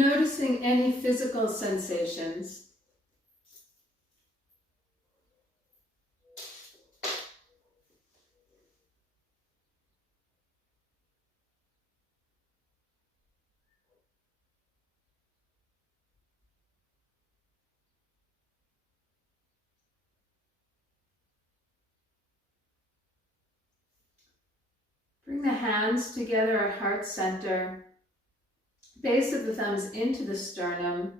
noticing any physical sensations. Bring the hands together at heart center, base of the thumbs into the sternum.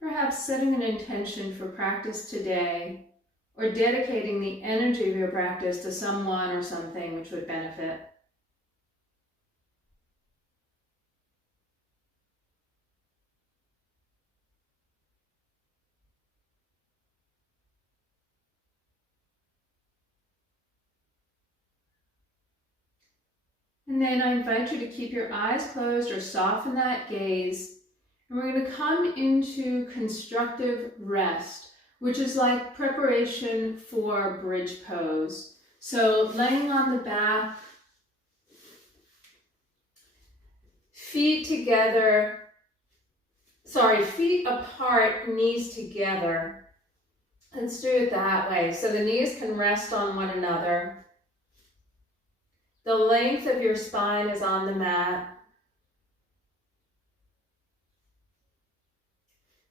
Perhaps setting an intention for practice today, or dedicating the energy of your practice to someone or something which would benefit. And then I invite you to keep your eyes closed or soften that gaze. And we're going to come into constructive rest, which is like preparation for bridge pose. So laying on the back, feet apart, knees together. Let's do it that way. So the knees can rest on one another. The length of your spine is on the mat.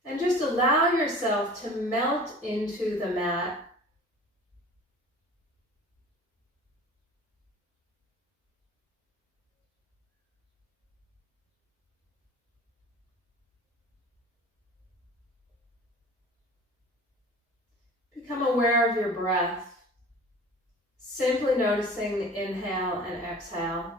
And just allow yourself to melt into the mat. Become aware of your breath. Simply noticing the inhale and exhale.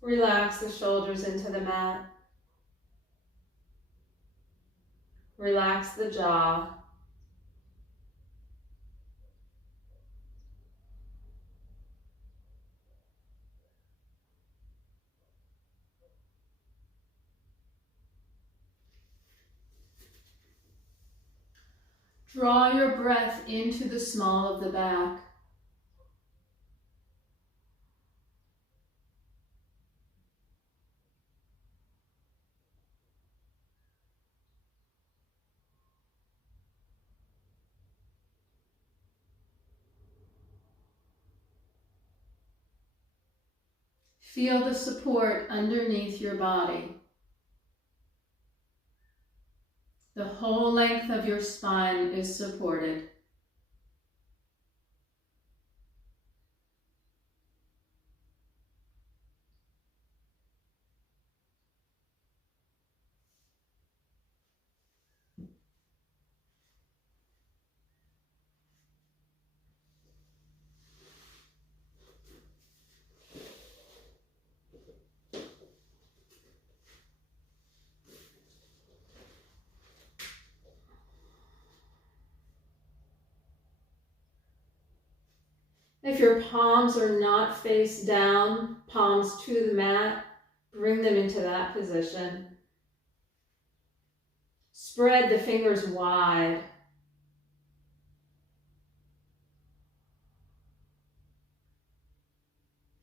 Relax the shoulders into the mat. Relax the jaw. Draw your breath into the small of the back. Feel the support underneath your body. The whole length of your spine is supported. If your palms are not face down, palms to the mat, bring them into that position. Spread the fingers wide.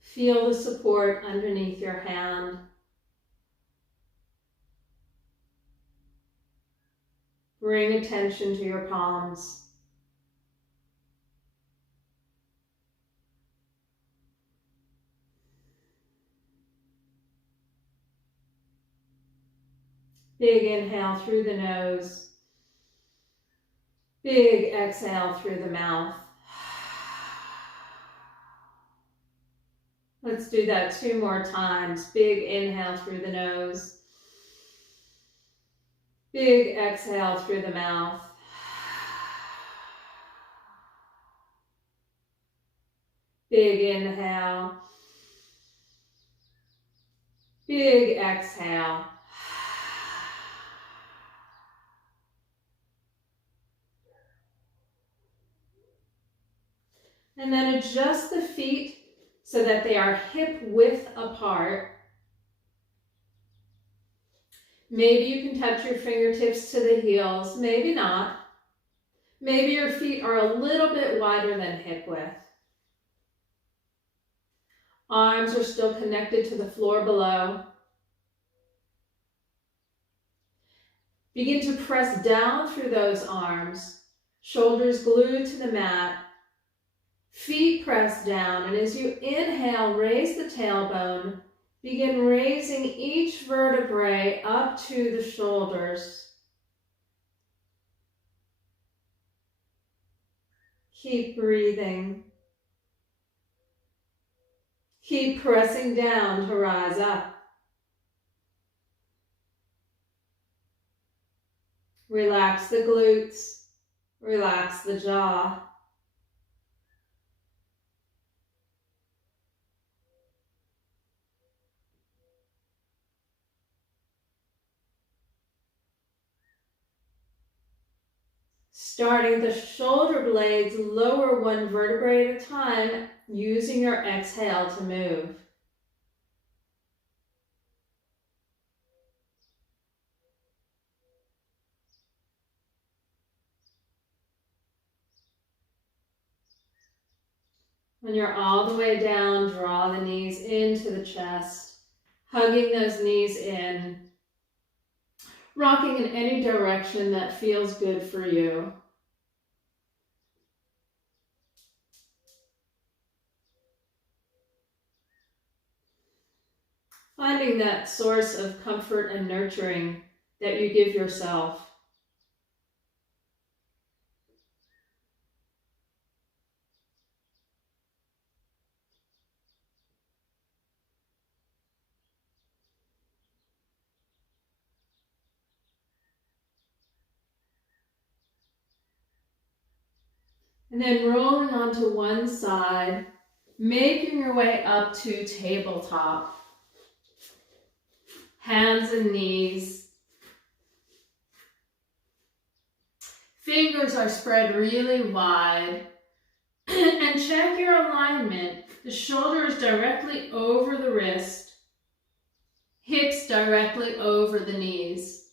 Feel the support underneath your hand. Bring attention to your palms. Big inhale through the nose. Big exhale through the mouth. Let's do that 2 more times. Big inhale through the nose. Big exhale through the mouth. Big inhale. Big exhale. And then adjust the feet so that they are hip width apart. Maybe you can touch your fingertips to the heels, maybe not. Maybe your feet are a little bit wider than hip width. Arms are still connected to the floor below. Begin to press down through those arms, shoulders glued to the mat, feet pressed down, and as you inhale, raise the tailbone. Begin raising each vertebrae up to the shoulders. Keep breathing. Keep pressing down to rise up. Relax the glutes. Relax the jaw. Starting the shoulder blades, lower one vertebrae at a time, using your exhale to move. When you're all the way down, draw the knees into the chest, hugging those knees in, rocking in any direction that feels good for you. Finding that source of comfort and nurturing that you give yourself. And then rolling onto one side, making your way up to tabletop. Hands and knees. Fingers are spread really wide. And check your alignment. The shoulder is directly over the wrist. Hips directly over the knees.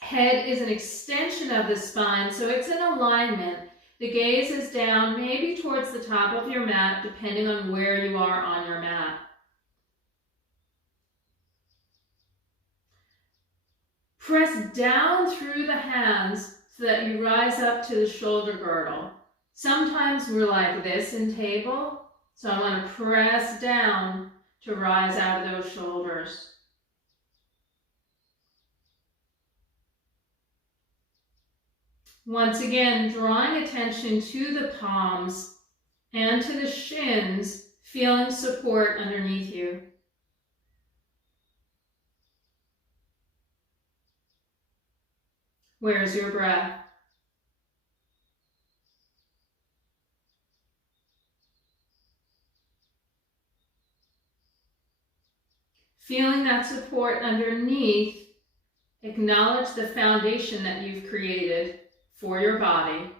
Head is an extension of the spine, so it's in alignment. The gaze is down, maybe towards the top of your mat, depending on where you are on your mat. Press down through the hands so that you rise up to the shoulder girdle. Sometimes we're like this in table, so I want to press down to rise out of those shoulders. Once again, drawing attention to the palms and to the shins, feeling support underneath you. Where's your breath? Feeling that support underneath, acknowledge the foundation that you've created for your body.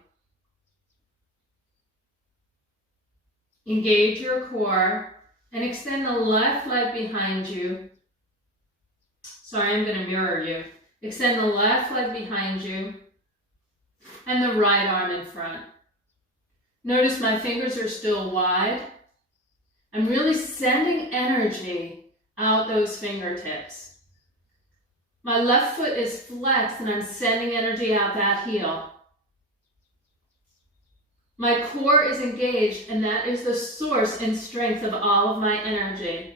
Engage your core and extend the left leg behind you. Sorry, I'm going to mirror you. Extend the left leg behind you and the right arm in front. Notice my fingers are still wide. I'm really sending energy out those fingertips. My left foot is flexed and I'm sending energy out that heel. My core is engaged and that is the source and strength of all of my energy.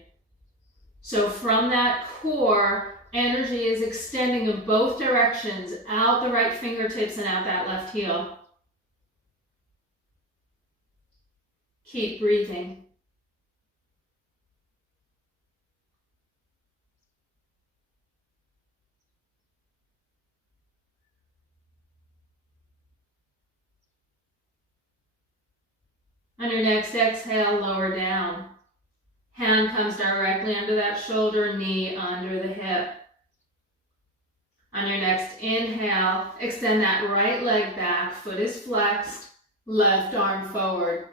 So from that core, energy is extending in both directions, out the right fingertips and out that left heel. Keep breathing. On your next exhale, lower down. Hand comes directly under that shoulder, knee under the hip. On your next inhale, extend that right leg back, foot is flexed, Left arm forward.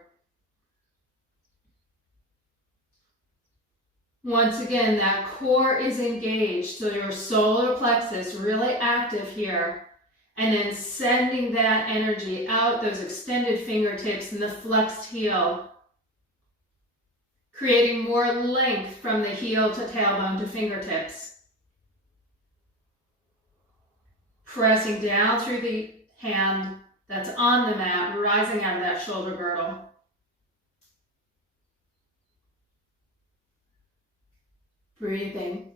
Once again, that core is engaged, so your solar plexus really active here. And then sending that energy out, those extended fingertips and the flexed heel, creating more length from the heel to tailbone to fingertips. Pressing down through the hand that's on the mat, rising out of that shoulder girdle. Breathing.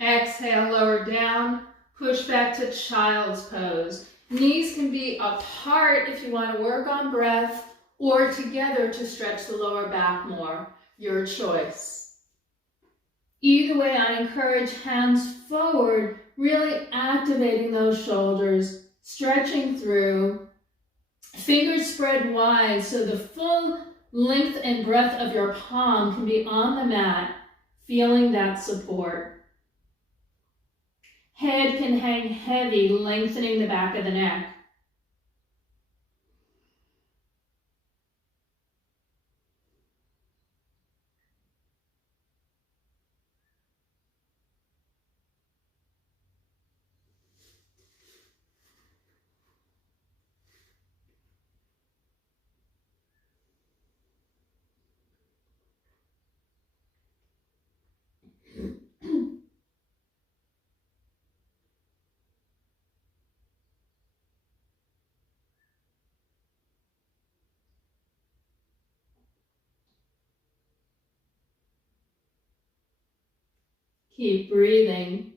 Exhale, lower down, push back to child's pose. Knees can be apart if you want to work on breath, or together to stretch the lower back more. Your choice. Either way, I encourage hands forward, really activating those shoulders, stretching through. Fingers spread wide so the full length and breadth of your palm can be on the mat, feeling that support. Head can hang heavy, lengthening the back of the neck. Keep breathing.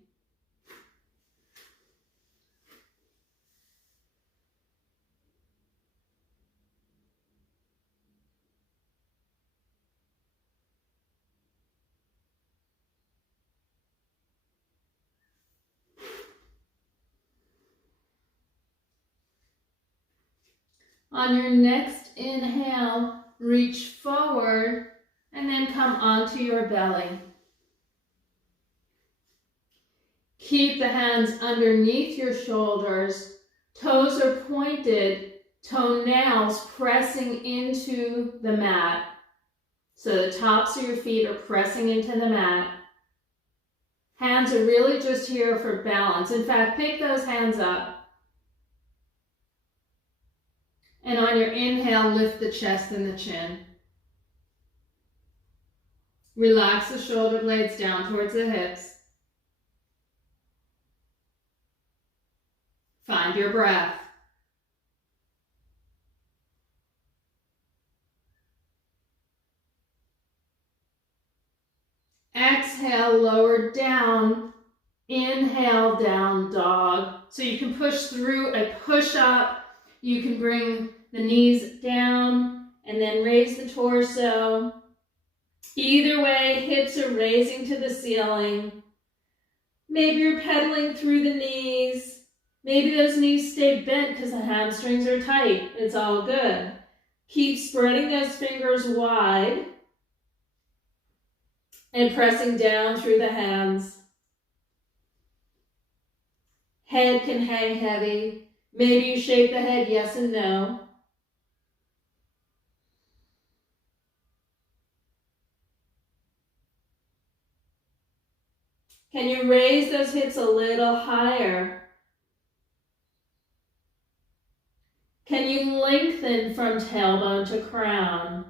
On your next inhale, reach forward and then come onto your belly. Keep the hands underneath your shoulders. Toes are pointed, toenails pressing into the mat. So the tops of your feet are pressing into the mat. Hands are really just here for balance. In fact, pick those hands up. And on your inhale, lift the chest and the chin. Relax the shoulder blades down towards the hips. Find your breath. Exhale, lower down. Inhale, down dog. So you can push through a push-up. You can bring the knees down and then raise the torso. Either way, hips are raising to the ceiling. Maybe you're pedaling through the knees. Maybe those knees stay bent because the hamstrings are tight. It's all good. Keep spreading those fingers wide and pressing down through the hands. Head can hang heavy. Maybe you shake the head yes and no. Can you raise those hips a little higher? Can you lengthen from tailbone to crown?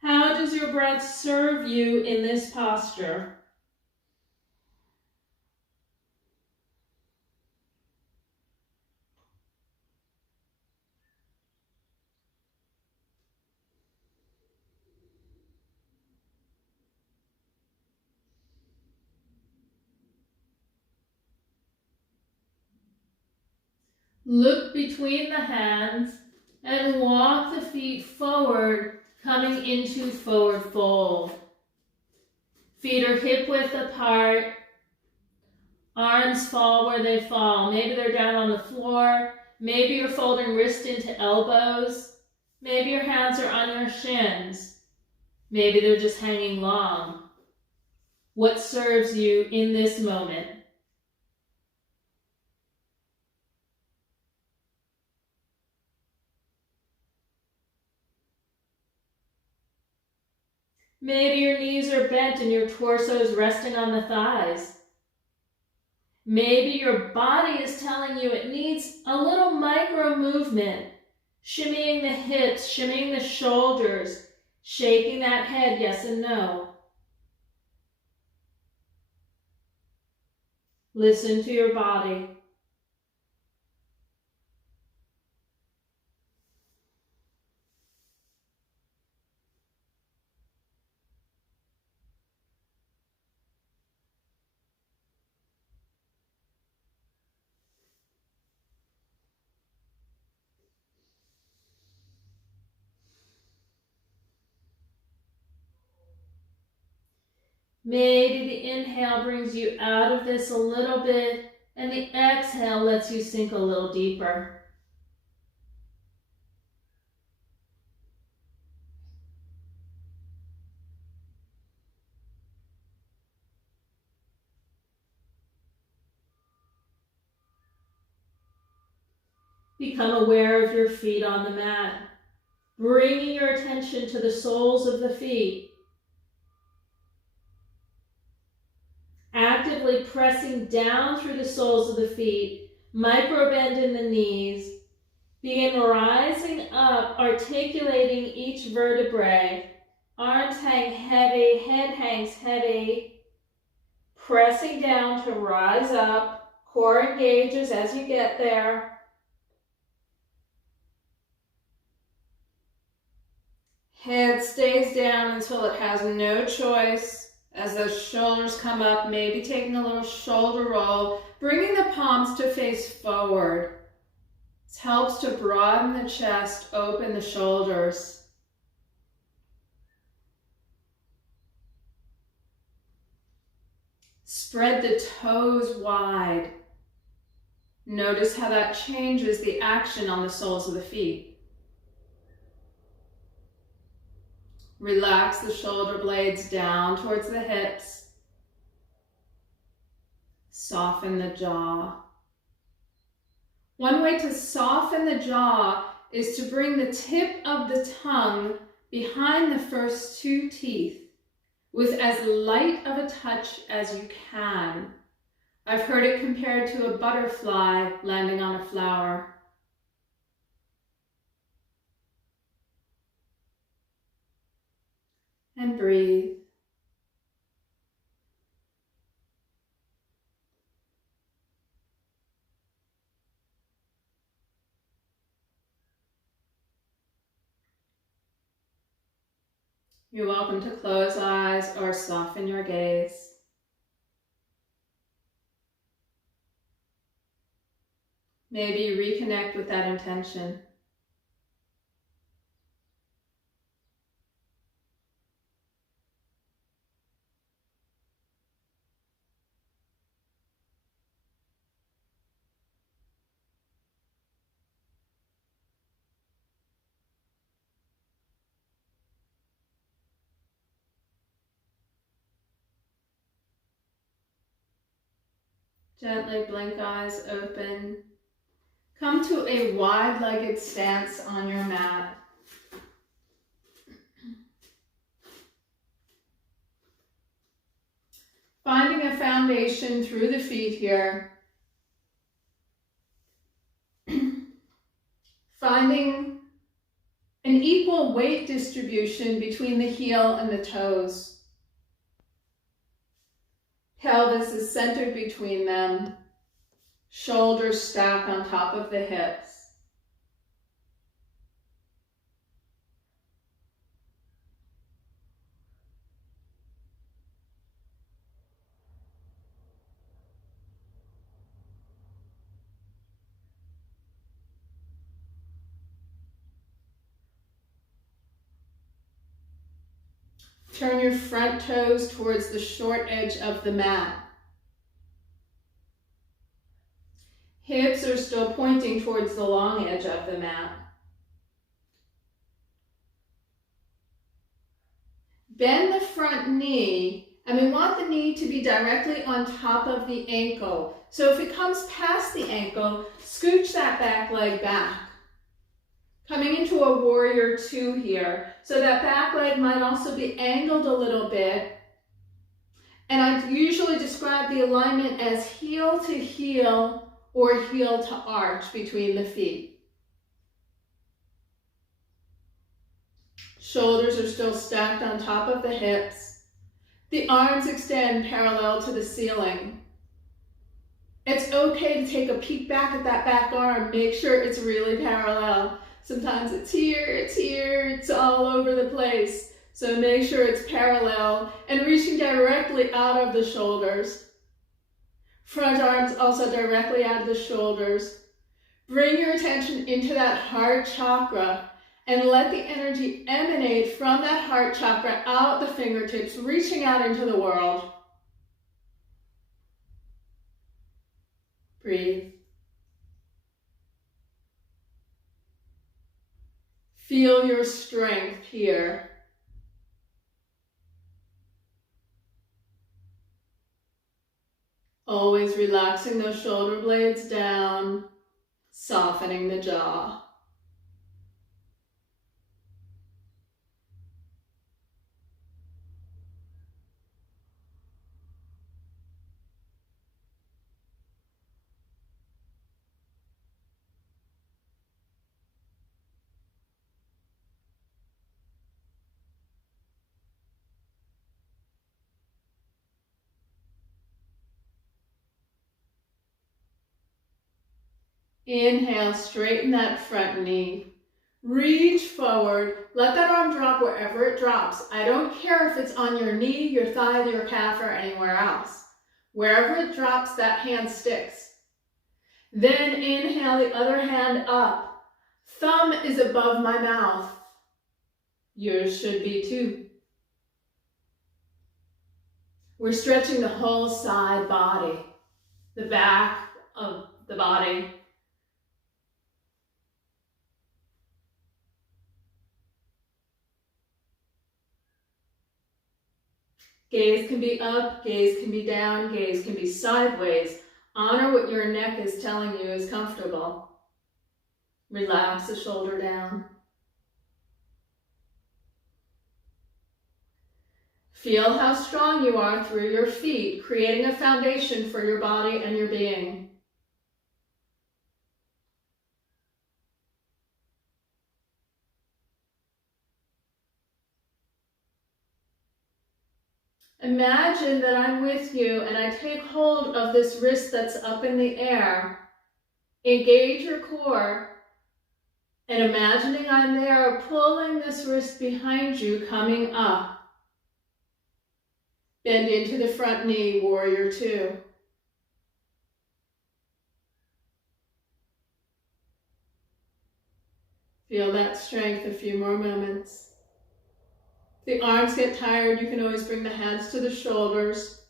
How does your breath serve you in this posture? Look between the hands and walk the feet forward Coming into forward fold. Feet are hip width apart. Arms fall where they fall. Maybe they're down on the floor. Maybe you're folding wrist into elbows. Maybe your hands are on your shins. Maybe they're just hanging long. What serves you in this moment? Maybe your knees are bent and your torso is resting on the thighs. Maybe your body is telling you it needs a little micro movement, shimmying the hips, shimmying the shoulders, shaking that head, yes and no. Listen to your body. Maybe the inhale brings you out of this a little bit, and the exhale lets you sink a little deeper. Become aware of your feet on the mat, bringing your attention to the soles of the feet. Actively pressing down through the soles of the feet, micro bend in the knees. Begin rising up, articulating each vertebrae. Arms hang heavy, head hangs heavy. Pressing down to rise up. Core engages as you get there. Head stays down until it has no choice. As those shoulders come up, maybe taking a little shoulder roll, bringing the palms to face forward. This helps to broaden the chest, open the shoulders. Spread the toes wide. Notice how that changes the action on the soles of the feet. Relax the shoulder blades down towards the hips. Soften the jaw. One way to soften the jaw is to bring the tip of the tongue behind the first two teeth with as light of a touch as you can. I've heard it compared to a butterfly landing on a flower. And breathe. You're welcome to close eyes or soften your gaze. Maybe reconnect with that intention. Gently blink eyes open. Come to a wide-legged stance on your mat. Finding a foundation through the feet here. Finding an equal weight distribution between the heel and the toes. Pelvis is centered between them. Shoulders stack on top of the hips. Turn your front toes towards the short edge of the mat. Hips are still pointing towards the long edge of the mat. Bend the front knee, and we want the knee to be directly on top of the ankle. So if it comes past the ankle, scooch that back leg back. Coming into a warrior two here. So that back leg might also be angled a little bit. And I usually describe the alignment as heel to heel or heel to arch between the feet. Shoulders are still stacked on top of the hips. The arms extend parallel to the ceiling. It's okay to take a peek back at that back arm. Make sure it's really parallel. Sometimes it's here, it's all over the place. So make sure it's parallel and reaching directly out of the shoulders. Front arms also directly out of the shoulders. Bring your attention into that heart chakra and let the energy emanate from that heart chakra out the fingertips, reaching out into the world. Breathe. Feel your strength here. Always relaxing those shoulder blades down, softening the jaw. Inhale, straighten that front knee. Reach forward. Let that arm drop wherever it drops. I don't care if it's on your knee, your thigh, your calf, or anywhere else. Wherever it drops, that hand sticks. Then inhale the other hand up. Thumb is above my mouth. Yours should be too. We're stretching the whole side body, the back of the body. Gaze can be up, gaze can be down, gaze can be sideways. Honor what your neck is telling you is comfortable. Relax the shoulder down. Feel how strong you are through your feet, creating a foundation for your body and your being. Imagine that I'm with you and I take hold of this wrist that's up in the air. Engage your core and imagining I'm there, pulling this wrist behind you, coming up. Bend into the front knee, warrior two. Feel that strength, a few more moments. If the arms get tired, you can always bring the hands to the shoulders.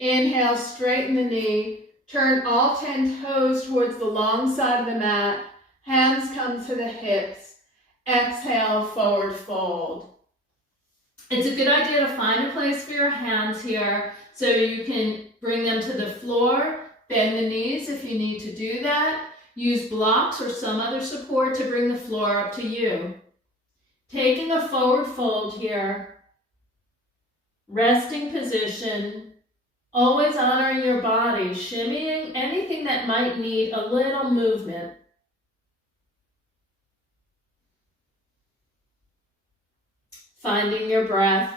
Inhale, straighten the knee. Turn all 10 toes towards the long side of the mat. Hands come to the hips. Exhale, forward fold. It's a good idea to find a place for your hands here so you can bring them to the floor. Bend the knees if you need to do that. Use blocks or some other support to bring the floor up to you. Taking a forward fold here. Resting position. Always honoring your body, shimmying anything that might need a little movement. Finding your breath.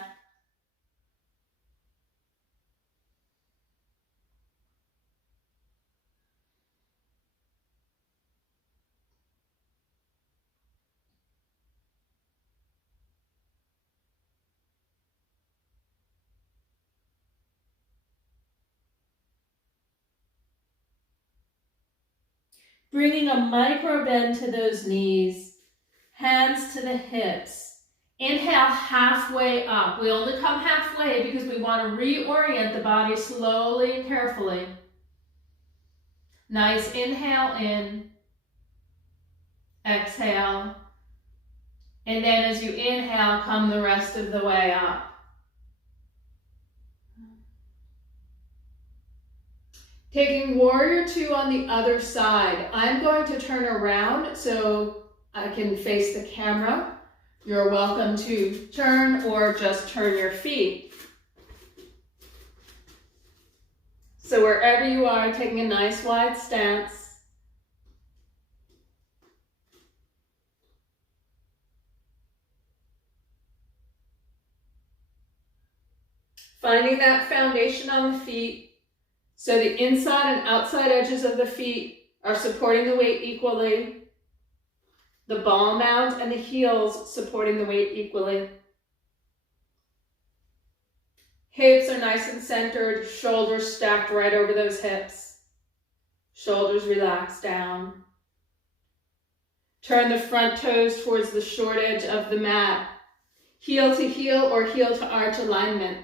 Bringing a micro bend to those knees. hands to the hips. Inhale, halfway up. We only come halfway because we want to reorient the body slowly and carefully. Nice inhale in, exhale, and then as you inhale, come the rest of the way up. Taking warrior two on the other side. I'm going to turn around so I can face the camera. You're welcome to turn or just turn your feet. So wherever you are, taking a nice wide stance. Finding that foundation on the feet so the inside and outside edges of the feet are supporting the weight equally. The ball mound and the heels supporting the weight equally. Hips are nice and centered, shoulders stacked right over those hips. Shoulders relax down. Turn the front toes towards the short edge of the mat. Heel to heel or heel to arch alignment.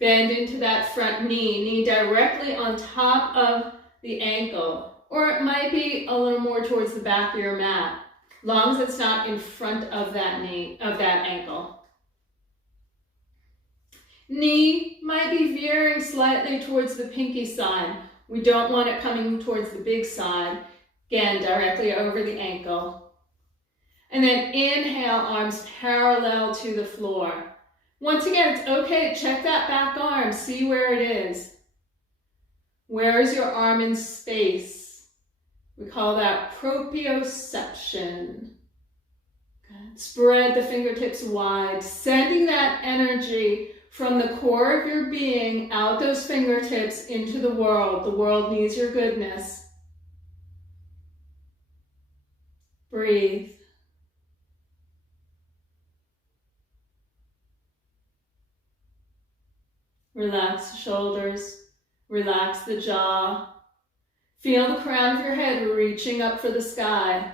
Bend into that front knee directly on top of the ankle. Or it might be a little more towards the back of your mat, long as it's not in front of that knee, of that ankle. Knee might be veering slightly towards the pinky side. We don't want it coming towards the big side. Again, directly over the ankle. And then inhale, arms parallel to the floor. Once again, it's okay, check that back arm, see where it is. Where is your arm in space? We call that proprioception. Good. Spread the fingertips wide, sending that energy from the core of your being out those fingertips into the world. The world needs your goodness. Breathe. Relax the shoulders, relax the jaw. Feel the crown of your head reaching up for the sky.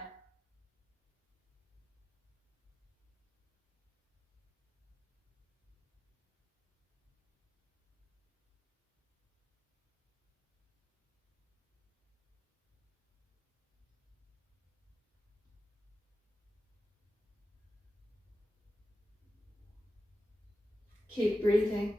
Keep breathing.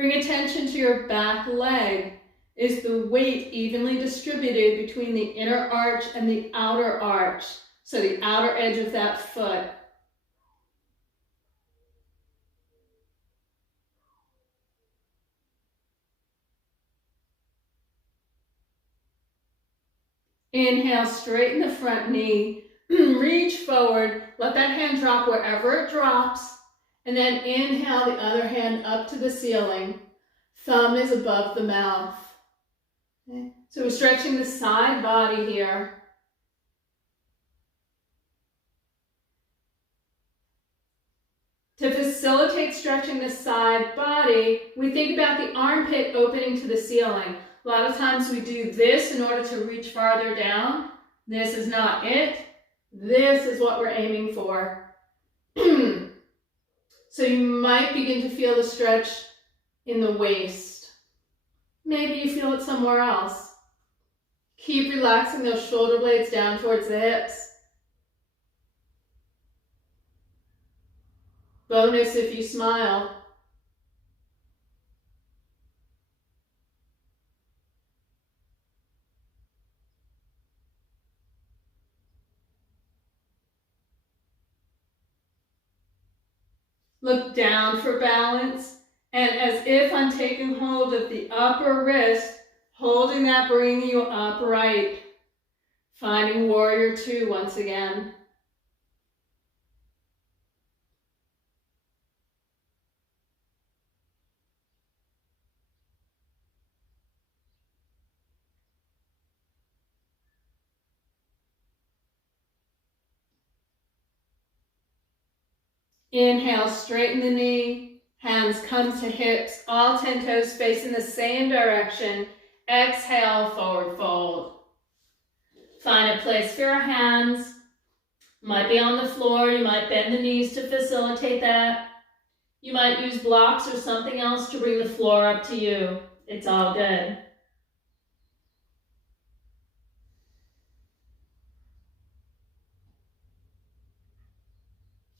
Bring attention to your back leg. Is the weight evenly distributed between the inner arch and the outer arch? So the outer edge of that foot. Inhale, straighten the front knee. Reach forward. Let that hand drop wherever it drops. And then inhale the other hand up to the ceiling. Thumb is above the mouth. Okay. So we're stretching the side body here. To facilitate stretching the side body, we think about the armpit opening to the ceiling. A lot of times we do this in order to reach farther down. This is not it. This is what we're aiming for. So you might begin to feel the stretch in the waist. Maybe you feel it somewhere else. Keep relaxing those shoulder blades down towards the hips. Bonus if you smile. Look down for balance, and as if I'm taking hold of the upper wrist, holding that, bringing you upright. Finding warrior two once again. Inhale, straighten the knee. Hands come to hips, all 10 toes facing the same direction. Exhale, forward fold. Find a place for your hands. Might be on the floor, you might bend the knees to facilitate that. You might use blocks or something else to bring the floor up to you. It's all good.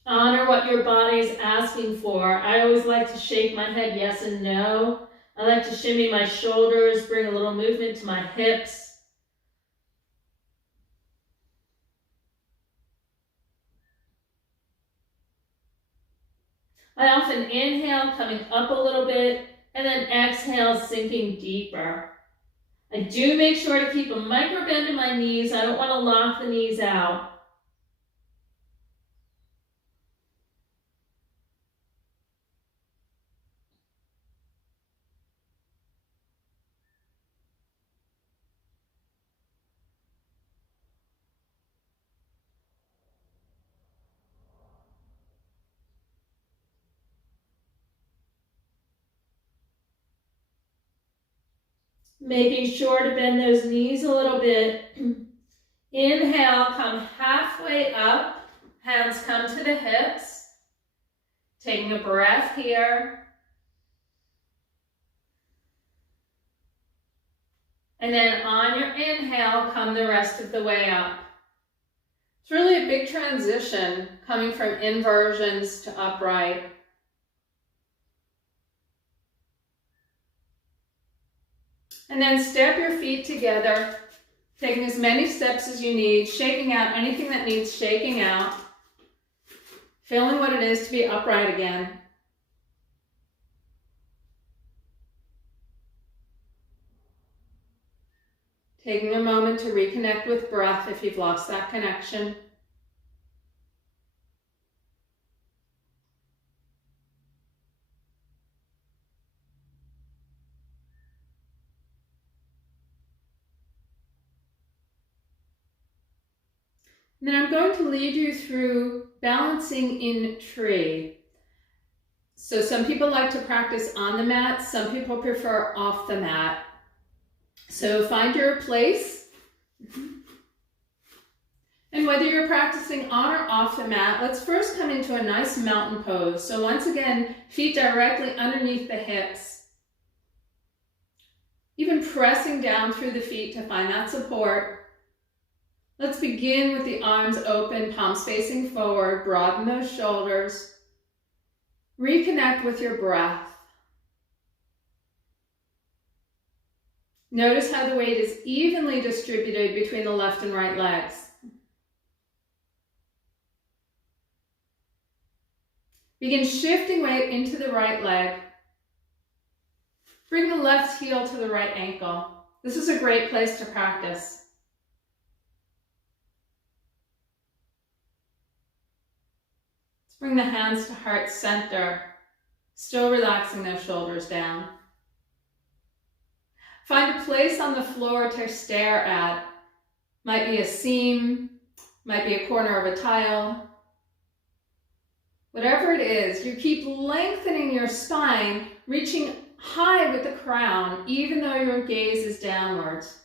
Honor what your body is asking for. I always like to shake my head yes and no. I like to shimmy my shoulders, bring a little movement to my hips. I often inhale, coming up a little bit, and then exhale, sinking deeper. I do make sure to keep a micro bend in my knees. I don't want to lock the knees out. Making sure to bend those knees a little bit. Inhale, come halfway up. Hands come to the hips. Taking a breath here. And then on your inhale, come the rest of the way up. It's really a big transition coming from inversions to upright. And then step your feet together, taking as many steps as you need, shaking out anything that needs shaking out, feeling what it is to be upright again. Taking a moment to reconnect with breath if you've lost that connection. And then I'm going to lead you through balancing in tree. So some people like to practice on the mat, some people prefer off the mat. So find your place. And whether you're practicing on or off the mat, let's first come into a nice mountain pose. So once again, feet directly underneath the hips. Even pressing down through the feet to find that support. Let's begin with the arms open, palms facing forward, broaden those shoulders. Reconnect with your breath. Notice how the weight is evenly distributed between the left and right legs. Begin shifting weight into the right leg. Bring the left heel to the right ankle. This is a great place to practice. Bring the hands to heart center, still relaxing those shoulders down. Find a place on the floor to stare at. Might be a seam, might be a corner of a tile. Whatever it is, you keep lengthening your spine, reaching high with the crown, even though your gaze is downwards.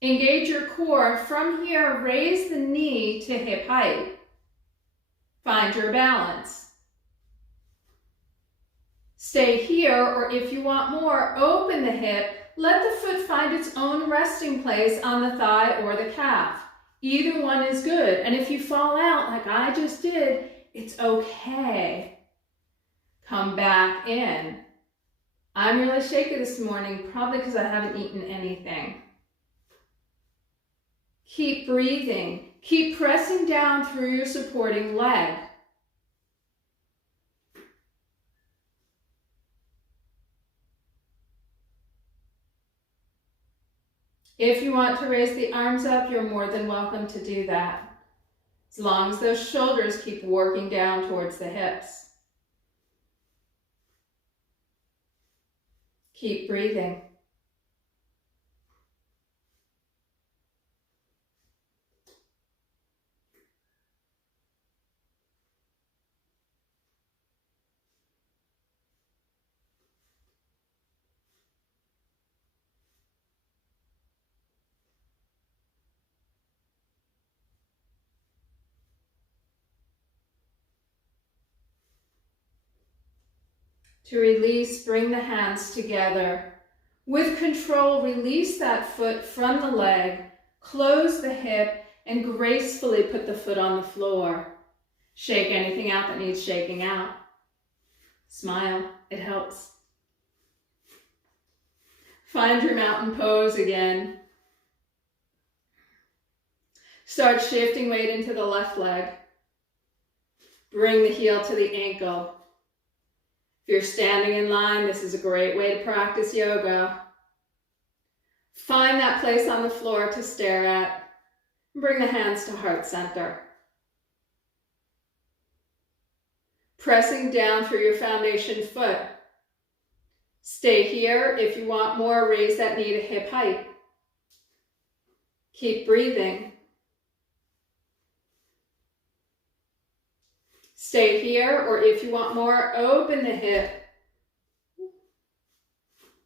Engage your core. From here, raise the knee to hip height. Find your balance. Stay here, or if you want more, open the hip. Let the foot find its own resting place on the thigh or the calf. Either one is good. And if you fall out like I just did, it's okay. Come back in. I'm really shaky this morning, probably because I haven't eaten anything. Keep breathing. Keep pressing down through your supporting leg. If you want to raise the arms up, you're more than welcome to do that, as long as those shoulders keep working down towards the hips. Keep breathing. To release, bring the hands together. With control, release that foot from the leg, close the hip, and gracefully put the foot on the floor. Shake anything out that needs shaking out. Smile, it helps. Find your mountain pose again. Start shifting weight into the left leg. Bring the heel to the ankle. If you're standing in line, this is a great way to practice yoga. Find that place on the floor to stare at. Bring the hands to heart center. Pressing down through your foundation foot. Stay here. If you want more, raise that knee to hip height. Keep breathing. Stay here, or if you want more, open the hip.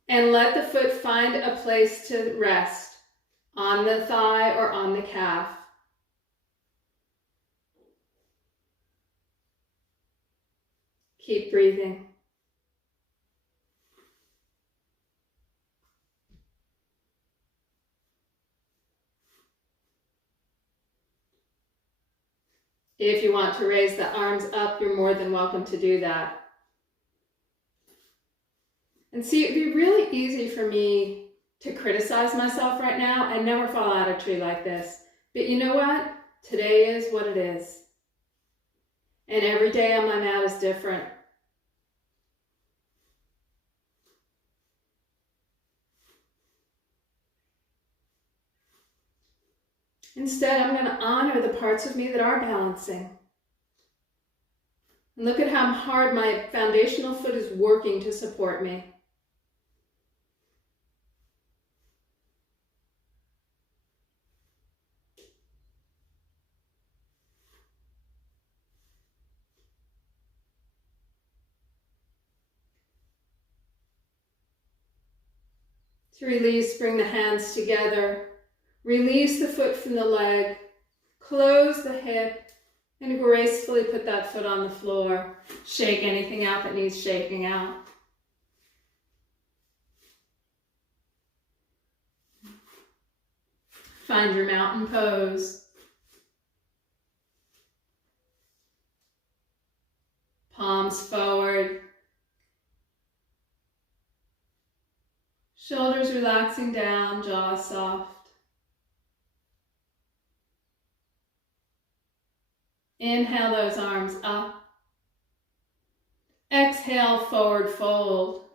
And let the foot find a place to rest, on the thigh or on the calf. Keep breathing. If you want to raise the arms up, you're more than welcome to do that. And see, it'd be really easy for me to criticize myself right now. I never fall out of a tree like this. But you know what? Today is what it is. And every day on my mat is different. Instead, I'm going to honor the parts of me that are balancing. And look at how hard my foundational foot is working to support me. To release, bring the hands together. Release the foot from the leg, close the hip, and gracefully put that foot on the floor. Shake anything out that needs shaking out. Find your mountain pose. Palms forward. Shoulders relaxing down, jaws soft. Inhale those arms up. Exhale, forward fold.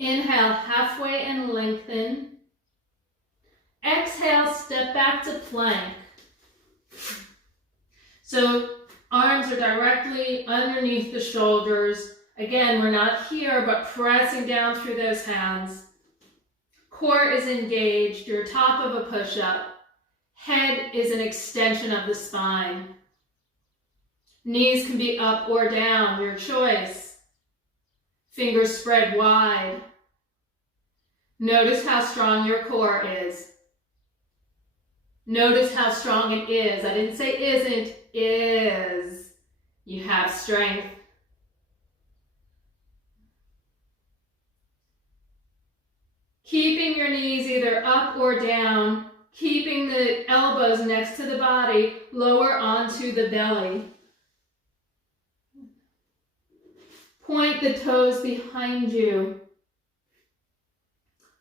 Inhale, halfway and lengthen. Exhale, step back to plank. So arms are directly underneath the shoulders. Again, we're not here, but pressing down through those hands. Core is engaged, you're top of a push-up. Head is an extension of the spine. Knees can be up or down, your choice. Fingers spread wide. Notice how strong your core is. Notice how strong it is. I didn't say isn't, is. You have strength. Keeping your knees either up or down, keeping the elbows next to the body, lower onto the belly. Point the toes behind you.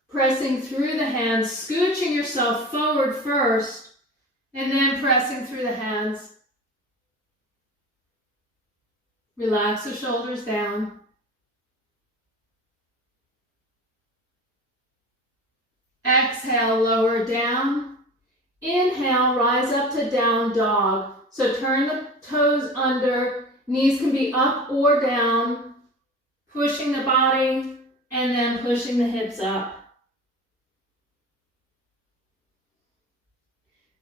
Pressing through the hands, scooching yourself forward first, and then pressing through the hands. Relax the shoulders down. Exhale, lower down. Inhale, rise up to down dog. So turn the toes under, knees can be up or down, pushing the body and then pushing the hips up.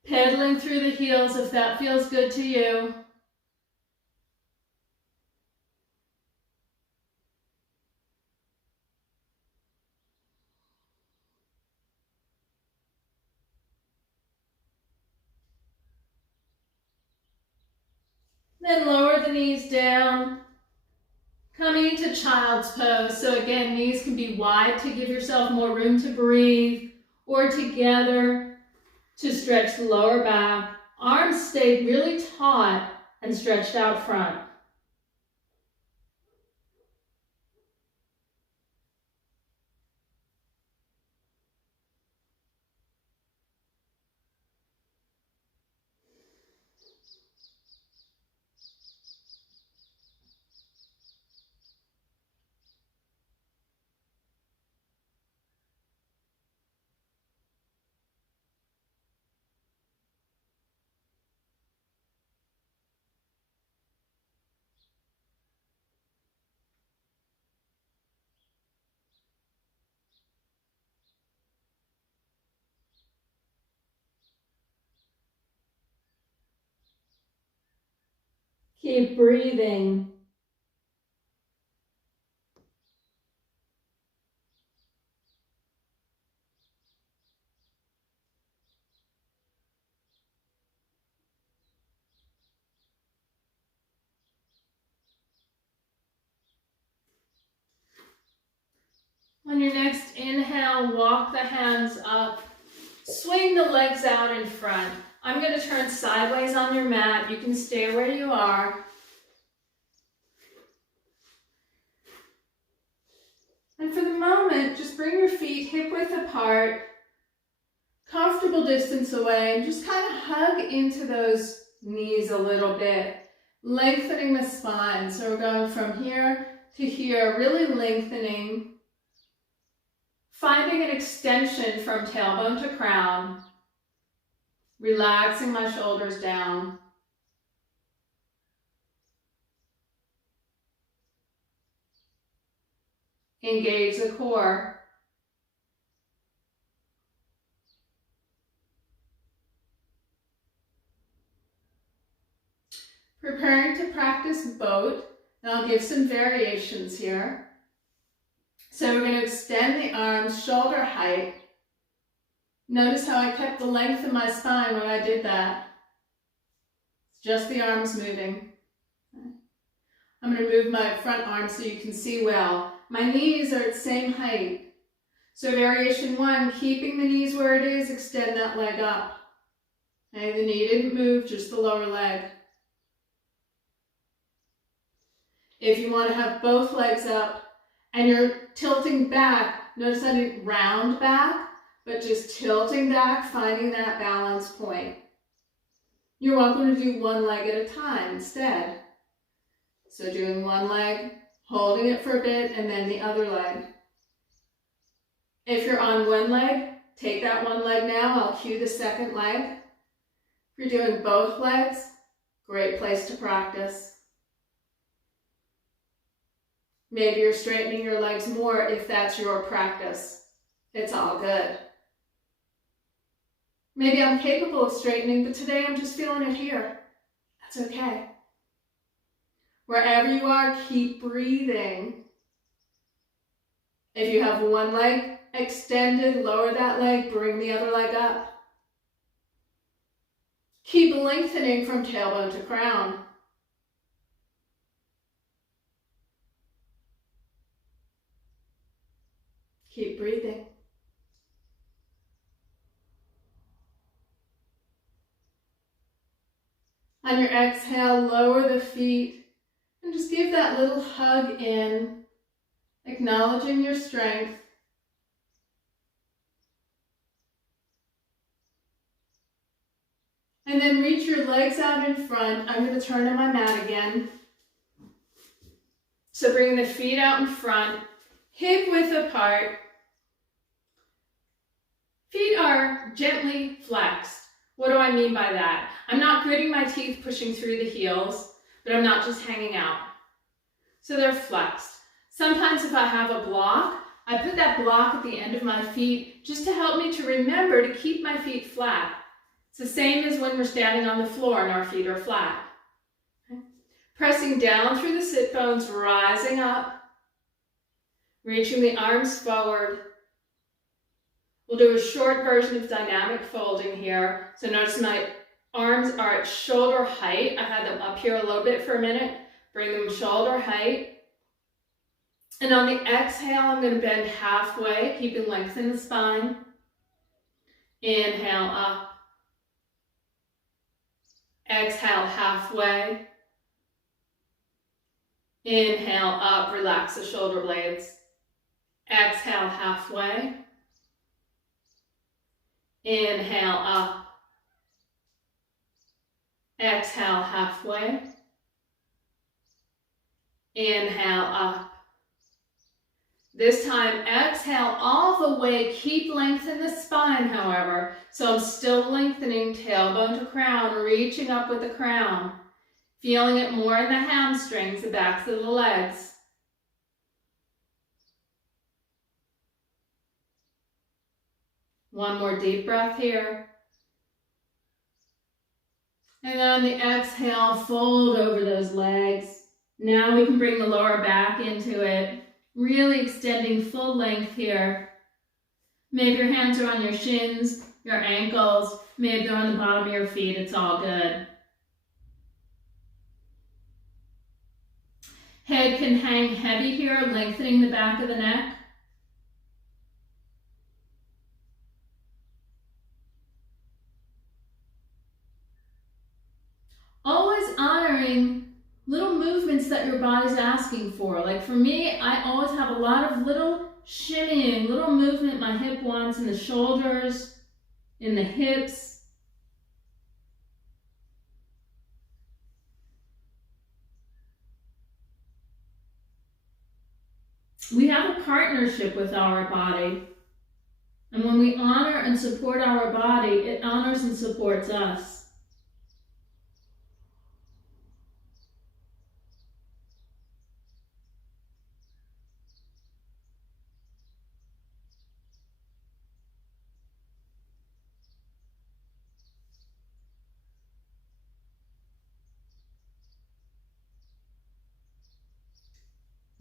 Pedaling through the heels if that feels good to you. Then lower the knees down, coming into child's pose. So again, knees can be wide to give yourself more room to breathe, or together to stretch the lower back. Arms stay really taut and stretched out front. Keep breathing. On your next inhale, walk the hands up. Swing the legs out in front. I'm going to turn sideways on your mat. You can stay where you are. And for the moment, just bring your feet hip-width apart, comfortable distance away, and just kind of hug into those knees a little bit, lengthening the spine. So we're going from here to here, really lengthening, finding an extension from tailbone to crown, relaxing my shoulders down. Engage the core. Preparing to practice boat, and I'll give some variations here. So we're going to extend the arms shoulder height. Notice how I kept the length of my spine when I did that. It's just the arms moving. I'm going to move my front arm so you can see well. My knees are at the same height. So variation 1, keeping the knees where it is, extend that leg up. Okay, the knee didn't move, just the lower leg. If you want to have both legs up and you're tilting back, notice I didn't round back, but just tilting back, finding that balance point. You're welcome to do one leg at a time instead. So doing one leg, holding it for a bit, and then the other leg. If you're on one leg, take that one leg now. I'll cue the second leg. If you're doing both legs, great place to practice. Maybe you're straightening your legs more if that's your practice. It's all good. Maybe I'm capable of straightening, but today I'm just feeling it here. That's okay. Wherever you are, keep breathing. If you have one leg extended, lower that leg, bring the other leg up. Keep lengthening from tailbone to crown. Keep breathing. On your exhale, lower the feet and just give that little hug in, acknowledging your strength. And then reach your legs out in front. I'm going to turn to my mat again. So bring the feet out in front, hip width apart. Feet are gently flexed. What do I mean by that? I'm not gritting my teeth pushing through the heels, but I'm not just hanging out. So they're flexed. Sometimes if I have a block, I put that block at the end of my feet just to help me to remember to keep my feet flat. It's the same as when we're standing on the floor and our feet are flat. Okay. Pressing down through the sit bones, rising up, reaching the arms forward. We'll do a short version of dynamic folding here. So notice my Arms are at shoulder height. I had them up here a little bit for a minute. Bring them shoulder height. And on the exhale, I'm going to bend halfway, keeping length in the spine. Inhale up. Exhale halfway. Inhale up, relax the shoulder blades. Exhale halfway. Inhale up. Exhale halfway. Inhale up. This time, exhale all the way. Keep length in the spine, however. So I'm still lengthening tailbone to crown, reaching up with the crown. Feeling it more in the hamstrings, the backs of the legs. One more deep breath here. And then on the exhale, fold over those legs. Now we can bring the lower back into it, really extending full length here. Maybe your hands are on your shins, your ankles, maybe they're on the bottom of your feet, it's all good. Head can hang heavy here, lengthening the back of the neck. Always honoring little movements that your body's asking for. Like for me, I always have a lot of little shimmying, little movement my hip wants in the shoulders, in the hips. We have a partnership with our body. And when we honor and support our body, it honors and supports us.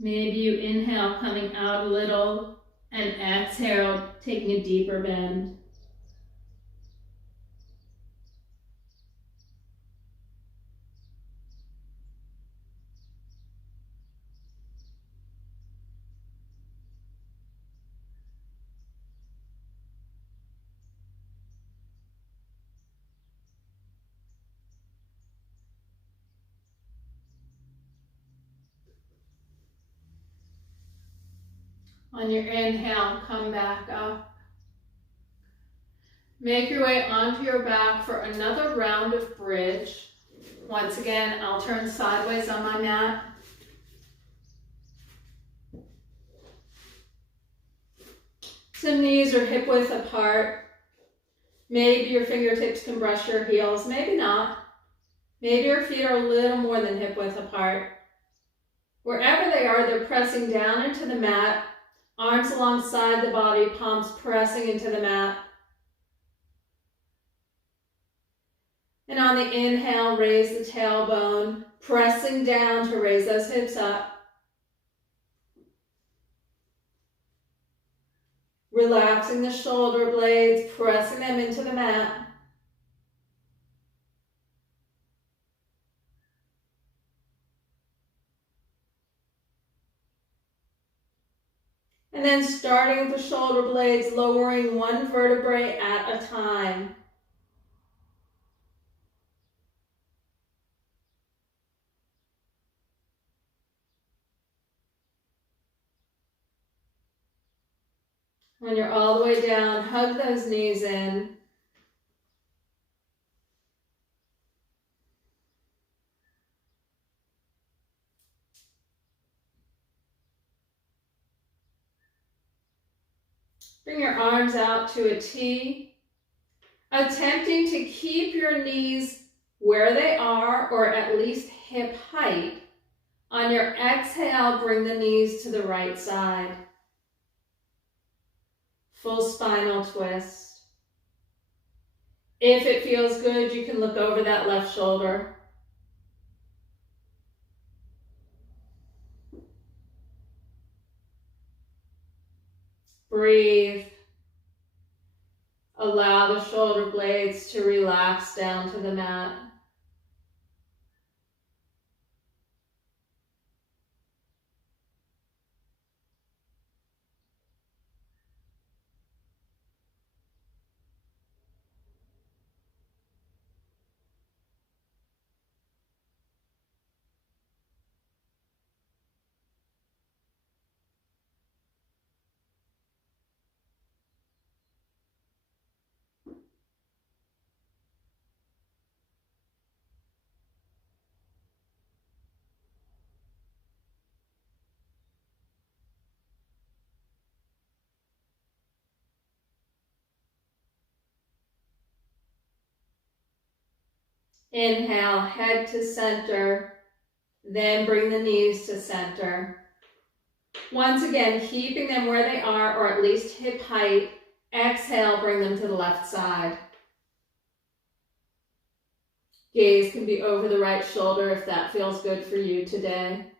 Maybe you inhale, coming out a little, and exhale, taking a deeper bend. On your inhale, come back up. Make your way onto your back for another round of bridge. Once again, I'll turn sideways on my mat. Some knees are hip width apart. Maybe your fingertips can brush your heels, maybe not. Maybe your feet are a little more than hip width apart. Wherever they are, they're pressing down into the mat. Arms alongside the body, palms pressing into the mat. And on the inhale, raise the tailbone, pressing down to raise those hips up. Relaxing the shoulder blades, pressing them into the mat. And then starting with the shoulder blades, lowering one vertebrae at a time. When you're all the way down, hug those knees in. Bring your arms out to a T, attempting to keep your knees where they are, or at least hip height. On your exhale, bring the knees to the right side. Full spinal twist. If it feels good, you can look over that left shoulder. Breathe. Allow the shoulder blades to relax down to the mat. Inhale, head to center, then bring the knees to center. Once again, keeping them where they are, or at least hip height. Exhale, bring them to the left side. Gaze can be over the right shoulder if that feels good for you today.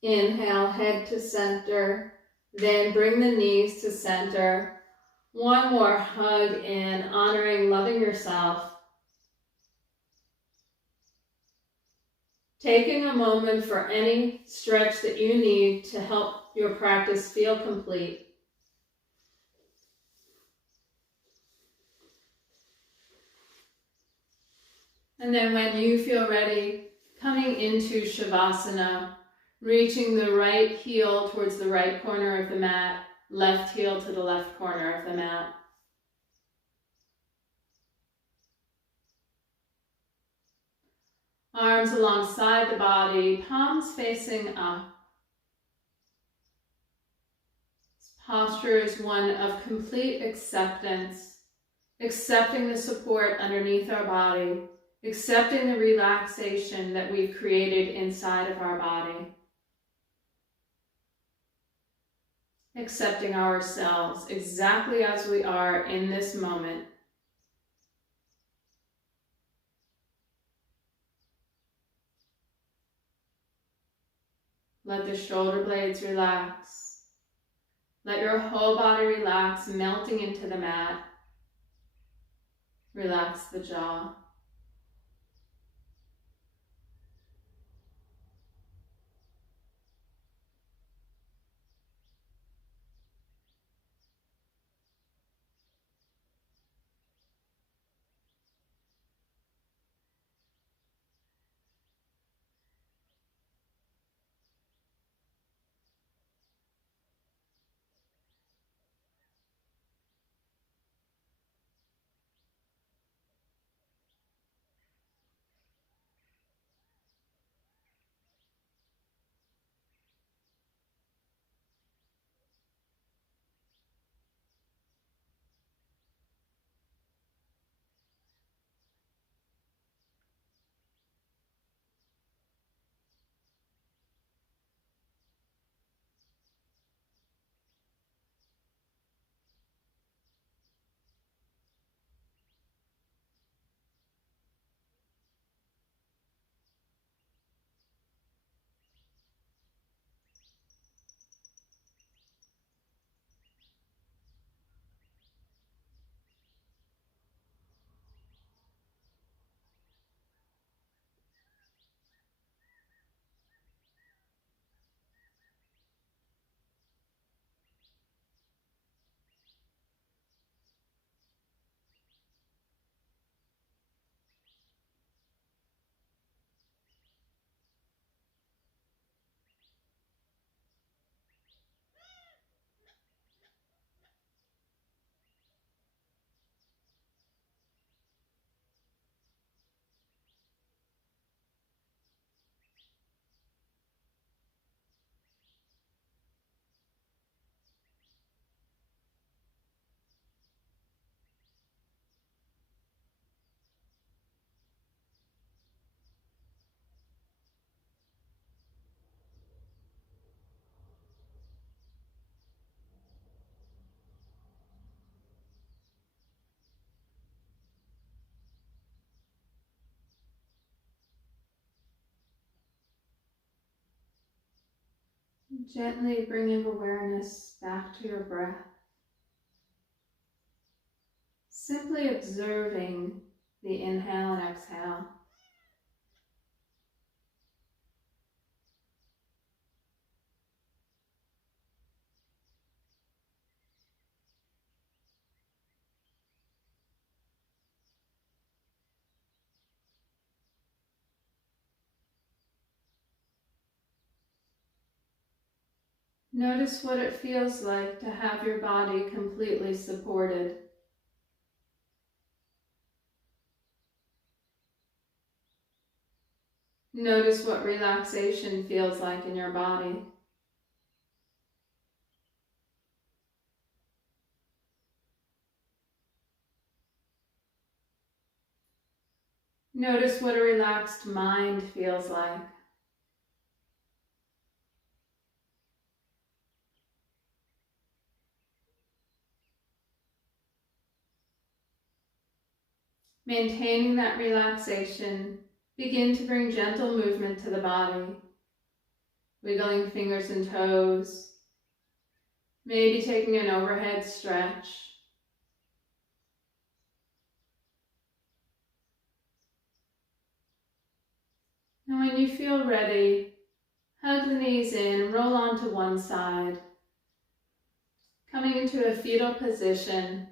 Inhale, head to center, then bring the knees to center. One more hug in, honoring, loving yourself. Taking a moment for any stretch that you need to help your practice feel complete. And then when you feel ready, coming into Shavasana, reaching the right heel towards the right corner of the mat, left heel to the left corner of the mat. Arms alongside the body, palms facing up. This posture is one of complete acceptance, accepting the support underneath our body, accepting the relaxation that we've created inside of our body. Accepting ourselves exactly as we are in this moment. Let the shoulder blades relax. Let your whole body relax, melting into the mat. Relax the jaw. Gently bringing awareness back to your breath. Simply observing the inhale and exhale. Notice what it feels like to have your body completely supported. Notice what relaxation feels like in your body. Notice what a relaxed mind feels like. Maintaining that relaxation, begin to bring gentle movement to the body, wiggling fingers and toes, maybe taking an overhead stretch. And when you feel ready, hug the knees in, roll onto one side, coming into a fetal position,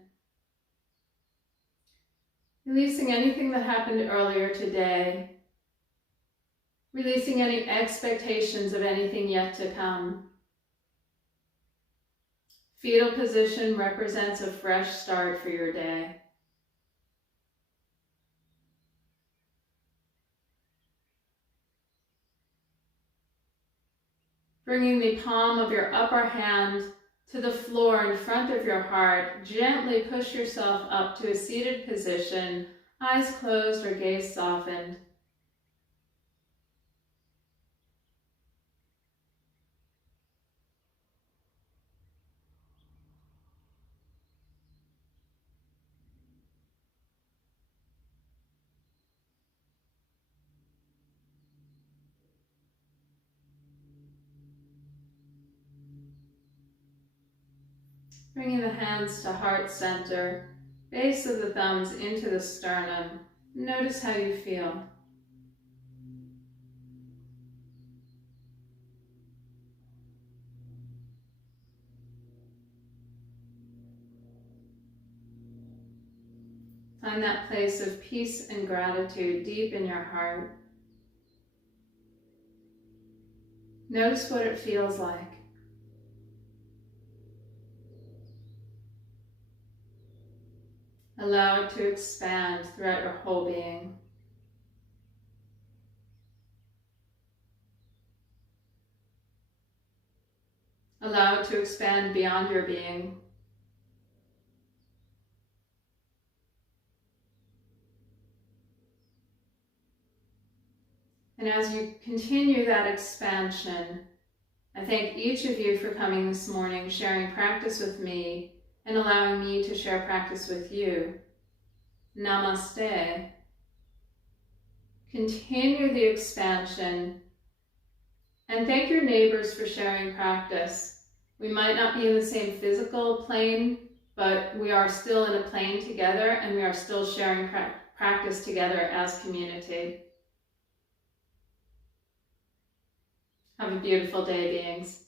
releasing anything that happened earlier today, releasing any expectations of anything yet to come. Fetal position represents a fresh start for your day. Bringing the palm of your upper hand to the floor in front of your heart, gently push yourself up to a seated position, eyes closed or gaze softened. Bringing the hands to heart center, base of the thumbs into the sternum. Notice how you feel. Find that place of peace and gratitude deep in your heart. Notice what it feels like. Allow it to expand throughout your whole being. Allow it to expand beyond your being. And as you continue that expansion, I thank each of you for coming this morning, sharing practice with me, and allowing me to share practice with you. Namaste. Continue the expansion, and thank your neighbors for sharing practice. We might not be in the same physical plane, but we are still in a plane together, and we are still sharing practice together as community. Have a beautiful day, beings.